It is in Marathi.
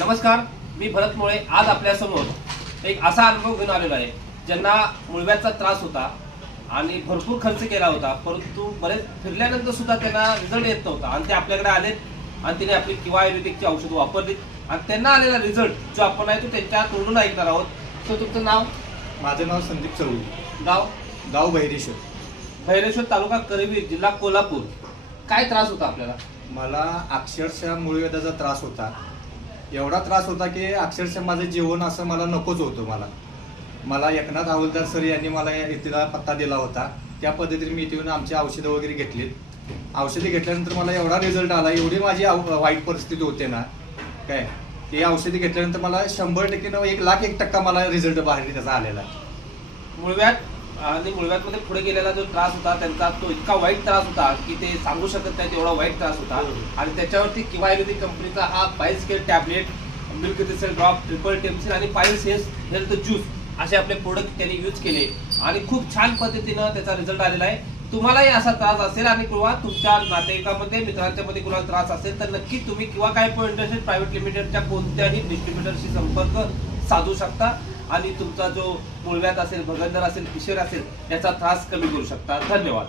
नमस्कार, मी भरत मोळे आज आपल्यासमोर एक असा अनुभव घेऊन आलेलो आहे ज्यांना मुळव्याचा त्रास होता आणि भरपूर खर्च केला होता, परंतु बरेच फिरल्यानंतर सुद्धा त्यांना रिझल्ट येत नव्हता आणि ते आपल्याकडे आलेत आणि तिने आपली किंवा आयुर्वेदिकची औषधं वापरलीत आणि त्यांना आलेला रिझल्ट जो आपण आहे तो त्यांच्या तोंडून ऐकणार आहोत. सो तुमचं नाव? माझं नाव संदीप चौगुले, गाव भैरेश्वर. भैरेश्वर, तालुका करवीर, जिल्हा कोल्हापूर. काय त्रास होता आपल्याला? मला अक्षरशः मूळव्याधाचा त्रास होता. एवढा त्रास होता की अक्षरशः माझं जेवण असं मला नकोच होतं. मला एकनाथ हवालदार सर यांनी मला इथला पत्ता दिला होता. त्या पद्धतीने मी इथे येऊन आमची औषधं वगैरे घेतलीत. औषधी घेतल्यानंतर मला एवढा रिझल्ट आला, एवढी माझी वाईट परिस्थिती होते ना काय, ती औषधी घेतल्यानंतर मला 100% 1,01,000% मला रिझल्ट बाहेर त्याचा आलेला आहे. मुळव्यातमध्ये पुढे गेलेला जो त्रास होता त्यांचा तो इतका वाईट त्रास होता की ते सांगू शकत नाही, एवढा वाईट त्रास होता. आणि त्याच्यावरती किंवा आयुर्वेदिक कंपनीचा हा पायल्स टॅबलेट, मिल्क दिसेल ड्रॉप, ट्रिपल टेम्सिन आणि पायल्स हेल्थ ज्यूस असे आपले प्रोडक्ट त्यांनी यूज केले आणि खूप छान पद्धतीनं त्याचा रिझल्ट आलेला आहे. तुम्हालाही असा त्रास असेल आणि किंवा तुमच्या नातेवाईकांमध्ये मित्रांच्या मध्ये कुणाला त्रास असेल तर नक्की तुम्ही किंवा काय इंडस्ट्री प्रायव्हेट लिमिटेडच्या कोणत्याही डिस्ट्रीब्युटरशी संपर्क साधू शकता आणि तुमचा जो मुळव्याध असेल, भगंदर असेल, पिशेर असेल याचा त्रास कमी करू शकता. धन्यवाद.